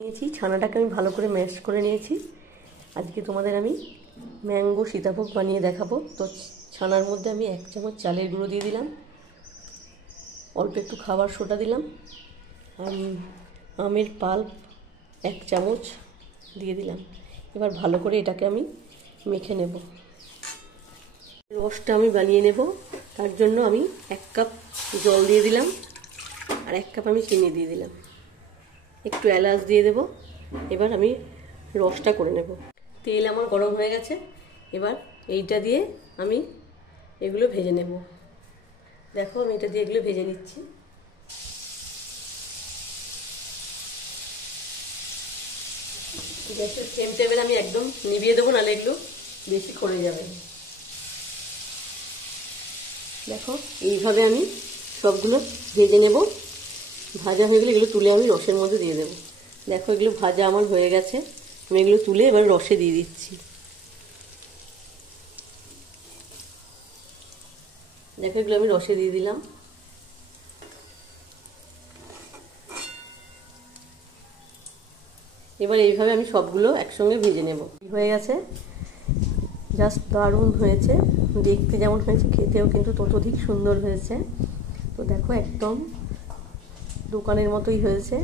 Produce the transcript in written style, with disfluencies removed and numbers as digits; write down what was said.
নিয়েছি ছানাটাকে আমি ভালো করে ম্যাশ করে নিয়েছি। আজকে তোমাদের আমি ম্যাঙ্গো সীতাভোগ বানিয়ে দেখাবো। তো ছানার মধ্যে আমি 1 চামচ চালের গুঁড়ো দিয়ে দিলাম, অল্প একটু খাবার সোডা দিলাম, আর আমের পাল্প 1 চামচ দিয়ে দিলাম। এবার ভালো করে এটাকে আমি মেখে নেব। রসটা আমি বানিয়ে নেব, তার জন্য আমি 1 কাপ জল দিয়ে দিলাম, আর 1 কাপ আমি চিনি দিয়ে দিলাম, একটু এলাচ দিয়ে দেব। এবার আমি রসটা করে নেব। তেল আমার গরম হয়ে গেছে, এবার এইটা দিয়ে আমি এগুলো ভেজে নেব। দেখো আমি এটা দিয়ে এগুলো ভেজে নিচ্ছি। গ্যাসের ফ্লেম টেবিল আমি একদম নিভিয়ে দেবো, নাহলে এগুলো বেশি করে যাবে। দেখো এইভাবে আমি সবগুলো ভেজে নেব। ভাজা হয়ে গেলে এগুলো তুলে আমি রসের মধ্যে দিয়ে দেবো। দেখো এগুলো ভাজা আমার হয়ে গেছে, আমি এগুলো তুলে এবার রসে দিয়ে দিচ্ছি। দেখো এগুলো আমি রসে দিয়ে দিলাম। এবার এইভাবে আমি সবগুলো একসঙ্গে ভেজে নেব। হয়ে গেছে, জাস্ট দারুণ হয়েছে। দেখতে যেমন হয়েছে, খেতেও কিন্তু ততোধিক সুন্দর হয়েছে। তো দেখো একদম দোকানের মতোই হয়েছে।